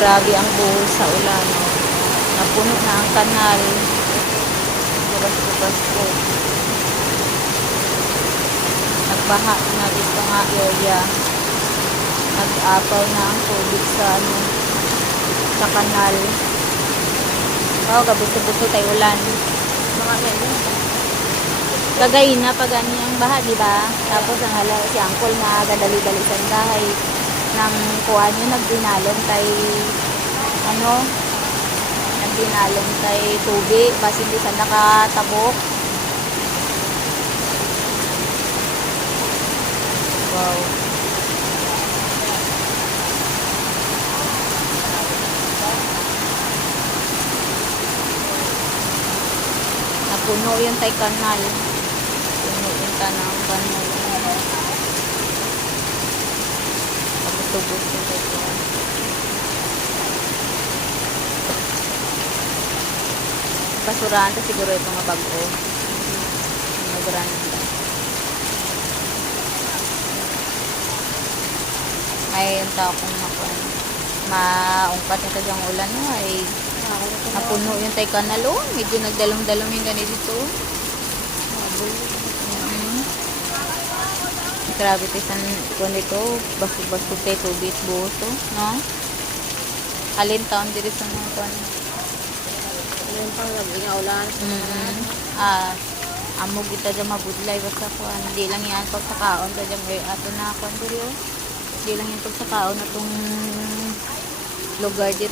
grabe ang buhos sa ulan. Napuno na ang kanal. Basko-basko. Nagbaha na dito nga area. Nag-apaw na ang tubig sa sa kanal. Oh, gabuso-buso tayo ulan. Mga ganyan. Kagay na pag ang baha, di ba? Tapos ang hala si Angkol na gadali-dali sa dahay ng kuan yun, nagdinalon tay nagdinalon tay tubig basi hindi sa nakatabok. Wow. Napuno yun tay kanal. Puno yung tanang kanal. Tubos ito. Basurahan to siguro ito nga bago. Nagranda. Ay, yung tao kong maungkat nito diyang ulan no, ay napuno yung tay kanal. Oh, medyo nagdalong-dalong yung ganito dito. Grabe tayo sa kung dito, baso-baso tayo tubig buto, no? Alin taon dito sa mga kwan. Alin pang labi nga ulan. Amog kita dyan mabudlay, basta kwan. Hindi lang yan pagsakaon ka dyan, ato na kwan dito. Hindi lang yan pagsakaon na itong lugar dito.